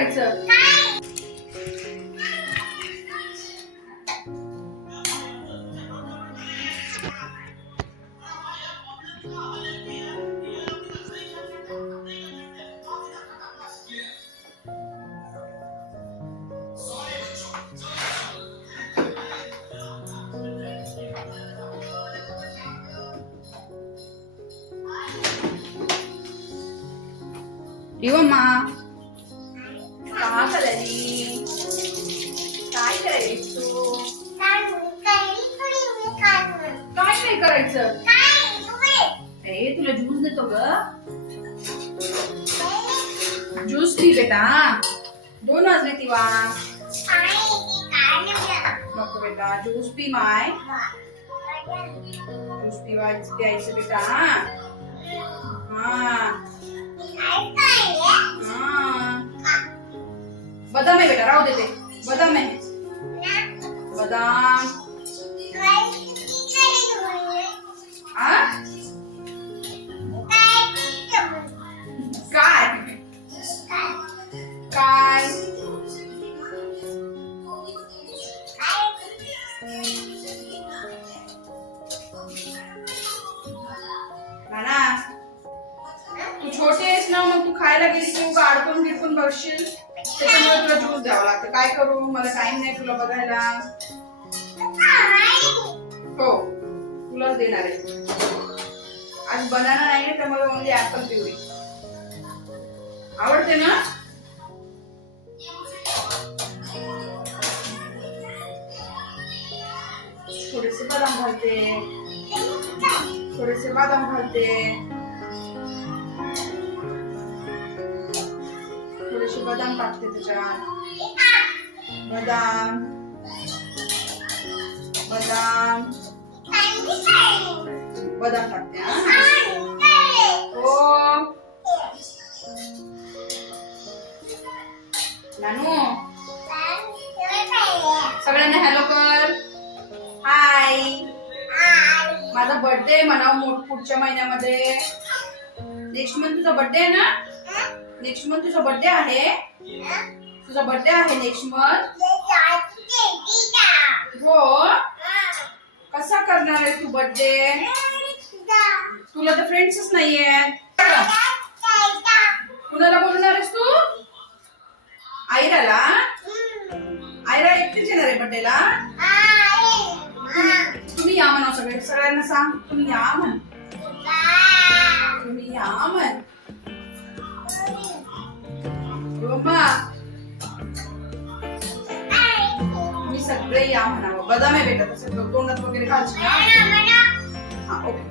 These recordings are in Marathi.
करायचं? Mama, काय करायली? काय करायलीस तू? काय नाही करायचं? ए तुला ज्यूस देतो ग. ज्यूस पी बेटा. 2 वाजले तिवा. नको बेटा, ज्यूस पी माय. ज्यूस प्यायचं बेटा. हा बदाम आहे बेटा, राहू देते. बदाम आहे. बदाम काय काय नाना, तू छोटी आहेस ना, मग तू खायला गेली तू अडकून गिरकून बसशील, त्याच्यामुळे तुला ज्यूस द्यावा लागतं. काय करू, मला टाइम नाही तुला बघायला. हो तुलाच देणार आहे. आज बनाना नाही तर मला ओनली ऍपल पिवळी आवडते ना. थोडेसे बदाम घालते, थोडेसे बदाम घालते, थोडेसे बदाम टाकते त्याच्यात. बदाम बदाम बदाम टाकते. हो नानू, सगळ्यांना हॅलो कर. हाय. माझा बर्थडे मनाव पुढच्या महिन्यामध्ये. नेक्स्ट मंथ तुझा बर्थडे आहे ना. नेक्स्ट मंथ तुझा बर्थडे आहे. तुझा बर्थडे आहे नेक्स्ट मंथ. हो कसा करणार आहे तू बर्थडे. तुला तर फ्रेंड्सच नाहीये. कुणाला बोलणार आहेस तू. आयराला. आयरा एकटीच येणार आहे बर्थडेला. तुम्ही या म्हणा. सगळ्यांना सांग तुम्ही या म्हण. तुम्ही या म्हण. तुम्ही सगळे या म्हणावं. बदाम आहे बेटा, तसं तोंडात वगैरे घालशील ना. हा ओके.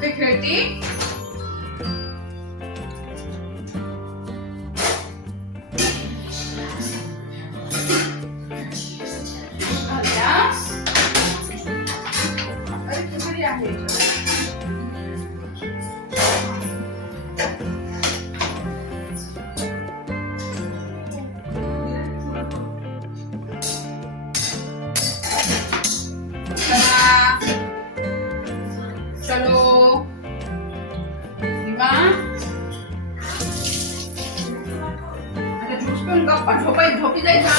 ते खेळती. चलो आता ज्यूस पिऊन गप्पा झोपी जायचा.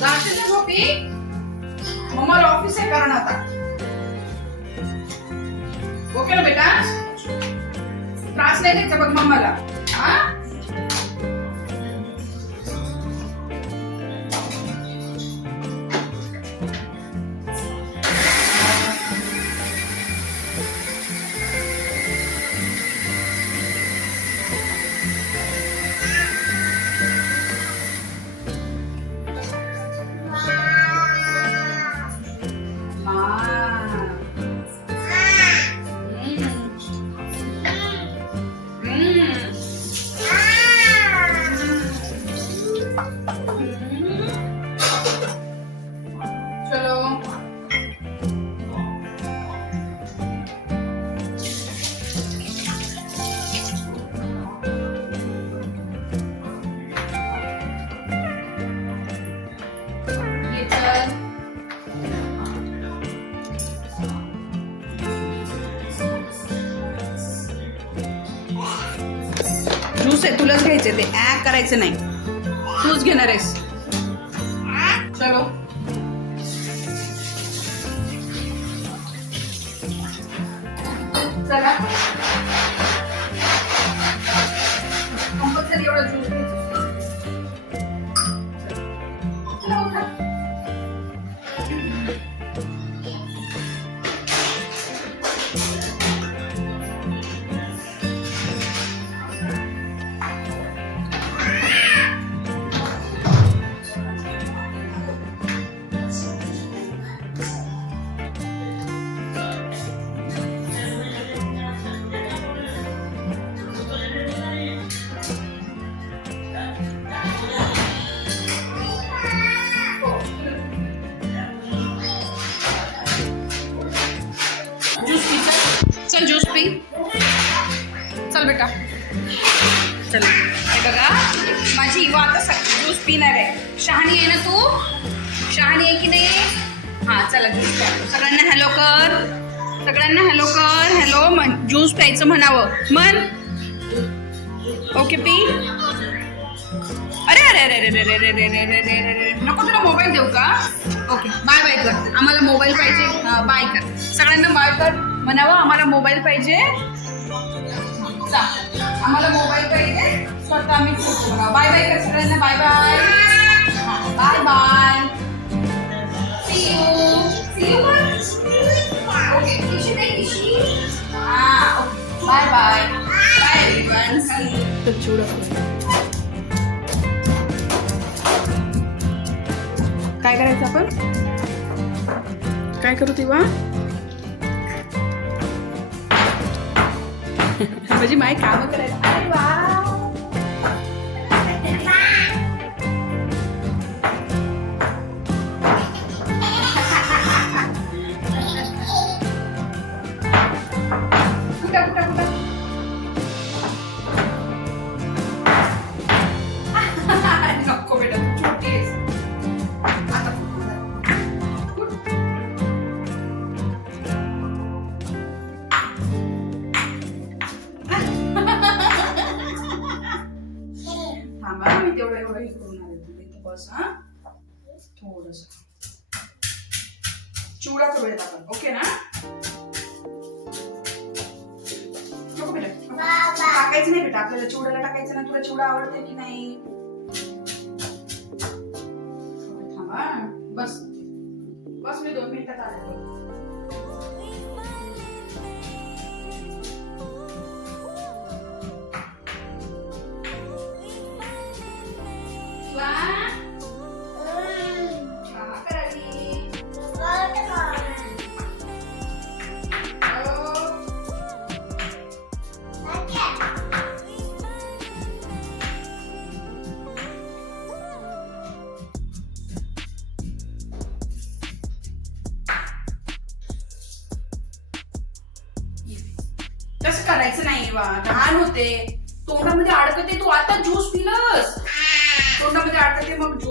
जाते ना झोपी. मम्माला ऑफिस आहे कारण आता. ओके ना बेटा. त्रास नाही द्यायचा बघ मम्माला. हा ज्यूस आहे, तुलाच घ्यायचे ते करायचं नाही, तूच घेणार आहेस. चलो चला कंपल्सरी एवढा ज्यूस घ्यायचा. चला उठा. चल ज्यूस पी, चल बेटा चल. हे बघा माझी इवा आता ज्यूस पिणार आहे. शहाणी आहे ना तू, शहाणी आहे की नाही? हां चला ज्यूस प्या. सगळ्यांना हॅलो कर, सगळ्यांना हॅलो कर. हॅलो म्हण, ज्यूस प्यायचं म्हणावं म्हण. Okay P. अरे अरे अरे अरे अरे अरे अरे अरे अरे अरे नको तुला मोबाईल देऊ का? ओके बाय बाय कर. आम्हाला मोबाईल पाहिजे. बाय कर सगळ्यांना, बाय कर म्हणावं. आम्हाला मोबाईल पाहिजे, आम्हाला मोबाईल पाहिजे. स्वतः आम्ही बाय बाय कर सगळ्यांना. Bye bye. Bye bye. See you. See you. Okay खुशी नाही खुशी. Okay bye bye. Bye everyone. तर चिवडा काय करायचं आपण? काय करू तेव्हा? माझी माय काम करायचं. अरे वा. कुठं कुठं कुठं नको बेटा, तू छोटी आहेस. थांबा मी तेवढं एवढं हे करून आले. तुला बस. थोडस चिवडा करूयात आपण. ओके ना? नको बेटा टाकायचं नाही बेटा, आपल्याला चिवड्याला टाकायचं ना. तुला चिवडा आवडते की नाही? थांबा बस बस, मी 2 मिनिटात आले. तसं करायचं नाही वा, घाण होते. तोंडामध्ये अडकते. तू आता ज्यूस पिलस, तोंडामध्ये अडकते, मग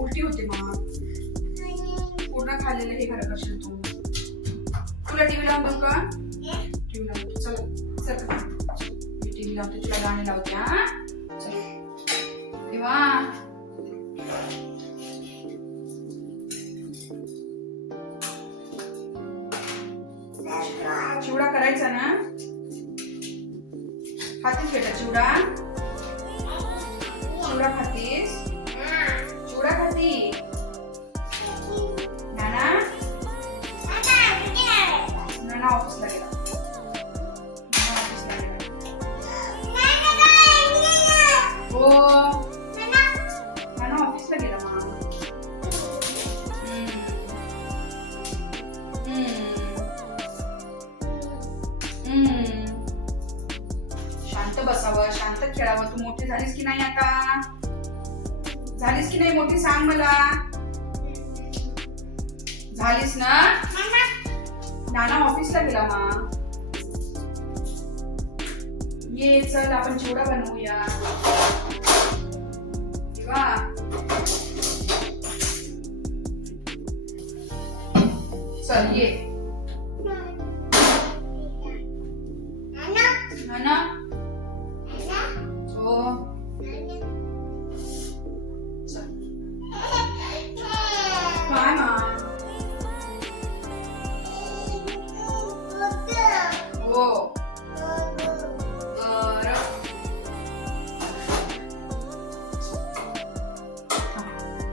उलटी होते. मग पूर्ण खाल्लेलं हे खरं करशील तू. तुला टीव्ही लावून बघ का? टीव्ही लावतो. चला चल मी टीव्ही लावते, तुला गाणे लावते. चल तेव्हा चिवडा करायचा ना. खातीस बेटा चिवडा? चिवडा खातीस? चिवडा खाती? नाना नाना ऑफिसला गेला. हो नाना ऑफिसला गेला. शांत बसावं, शांत खेळावं. तू मोठी झालीस की नाही? आता झालीस की नाही मोठी? सांग मला. झालीस ना? नाना ऑफिसला गेला. मा ये चल आपण चिवडा बनवूया. चल ये. नाना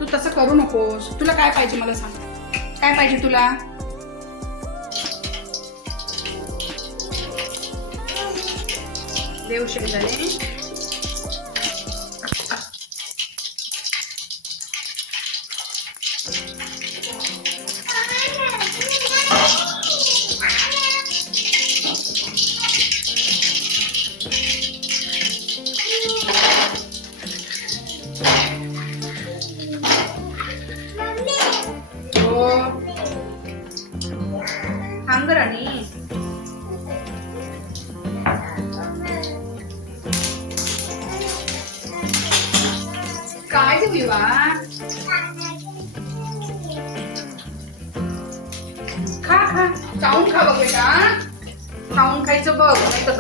तू तसं करू नकोस. तुला काय पाहिजे मला सांग. काय पाहिजे तुला? देव शेजारी राणी. काय देऊ वा? खा खा, चावून खा बघ बेटा. चावून खायचं बघ, नाही तर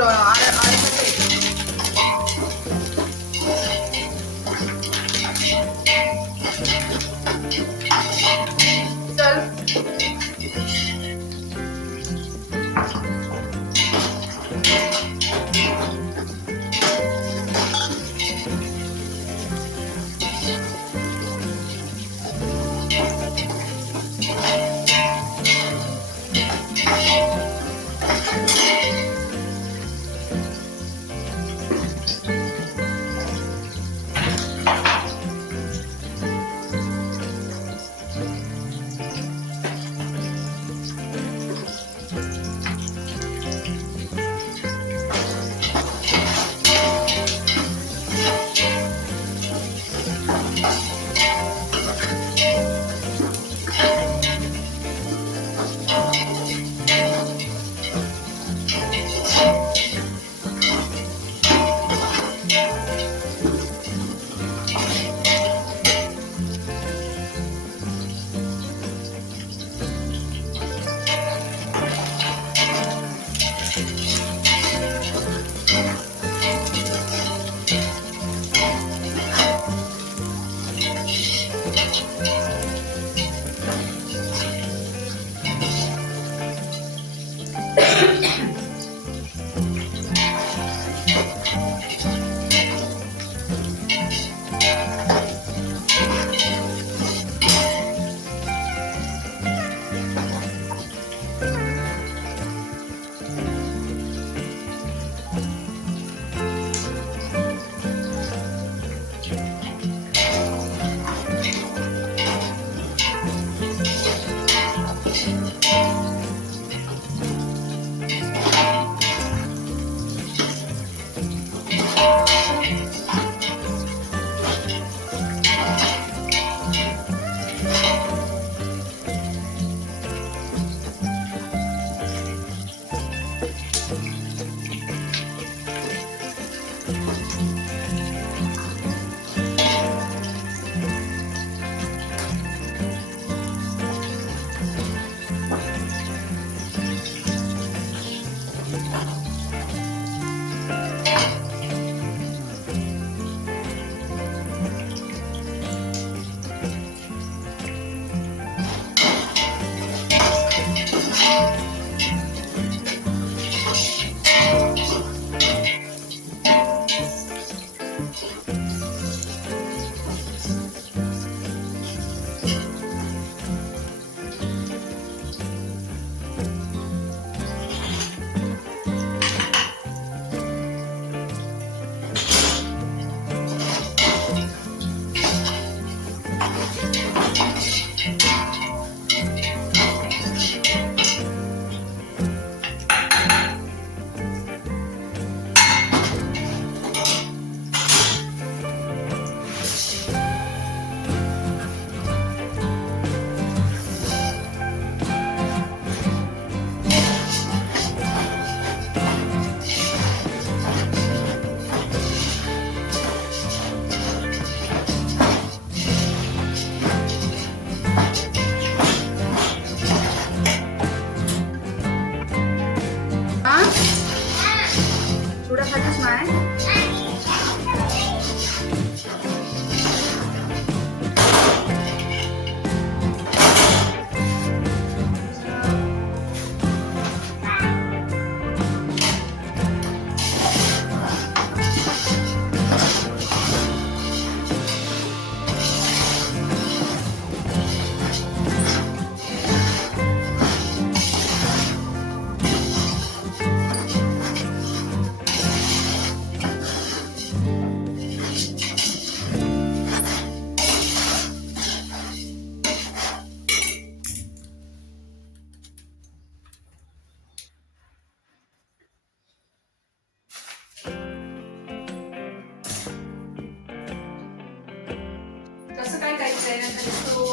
पहिल्यांदा दिसतो.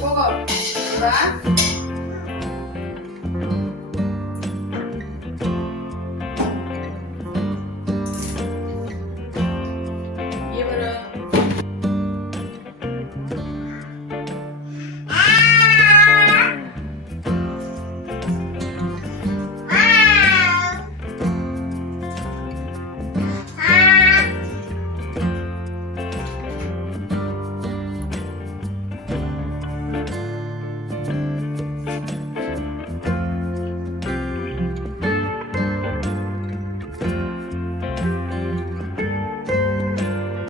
बघ,